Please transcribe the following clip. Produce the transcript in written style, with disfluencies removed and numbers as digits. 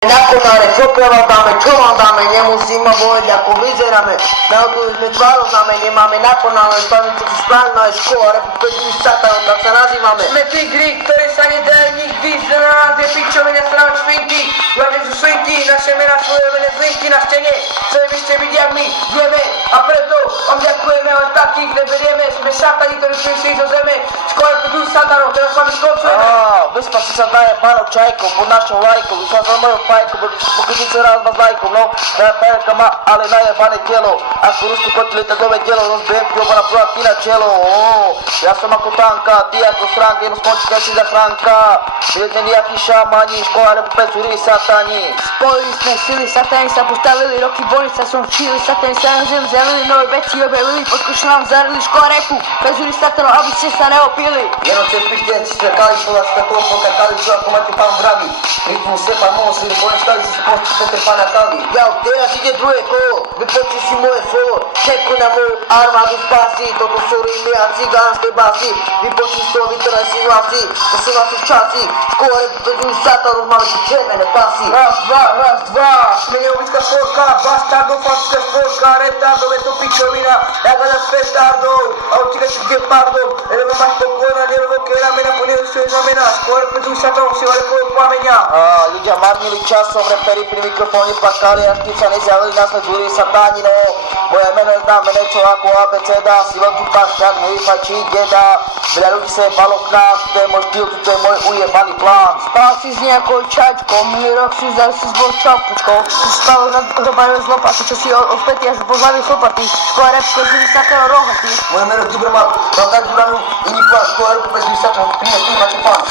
Na konáre, čo pre vám dáme, čo vám dáme, nemusíme hovoriť ako vyzeráme. Nahodili sme tvárov známe, nemáme na konáre, stavím to správna škola, republiky štátanov, tak sa nazývame. Sme tigri, ktorí sa nedajú nikdy, že na nás je pičovina strana švinky. Hlavne sú švinky, naše mená svoje mene zlinky na štene. Chceli by ste byť jak my, vieme, a preto vám ďakujeme, ale takých neberieme. Sme šatani, ktorí prišli zo zeme, škola republiky štátanov, teraz s vami skoncujeme. Vyspa si sa daje pánov čajkov pod našou lajkou, vyšla za mojou fajkou, pokud se raz s lajkou, no, tá pajka má ale najebané telo, ako rusku kotili takové dielo, rozbijem ti obana proti na čelo, ja som ako tanka, ty ako sranka, jenom skončíka si za chránka, viete nejaký šamani, škola republiky satani. Spojili sme sily, satani sa postavili, roky boli sa som včili, satani sa na zem zelili, nové veci objavili, podkošne nám zarili škola repu, pezuli satanov, aby ste sa neopili. Jenom se pište, ste kališovať, ste toho pokakali, čo ako máte pán vraví, rytmu sepa, mohol ponestali si spôsobte pána Kavi. Jau, teraz ide druhé kolo, vypočuj si moje slovo, všetko na moju armádu spasí, toto sú rímy a cigánske basy, vypočuj slovo, vytraj si hlasy, to sú naši časy, škola republiky štátanov, máme tu červené pasy. Raz, dva, šmeňovická školka, bastardov, fašická školka, retardov, je to pičovina, ja hľadám s petardov, a určite si gepardov, lebo máš pokojná, nerovoké ramena, ponielu čo je znamená, škola republiky štátanov, si ale koho plamenia. Ľudia marnili časom, reperi pri mikrofóne plakali, až keď sa nezjavili, nasledovali satáni, no. Moje meno je známe niečo ako abeceda, si veľký pašťák, môj fajčí deda, veľa ľudí sa jebalo k nás, to je môj štýl, to je môj ujebaný plán. Spal si s nejakou čačkou, minulý rok si vzal si s bol čapučkou, si spal nad hrobanou z lopaty, čo si odpätý až po zlavy chlopatý, škola republiky štátanov rohatý. Moje meno je Gibraltar, mám tak Gibranu, iný plán, škola republiky štátanov, príjme, máte plán.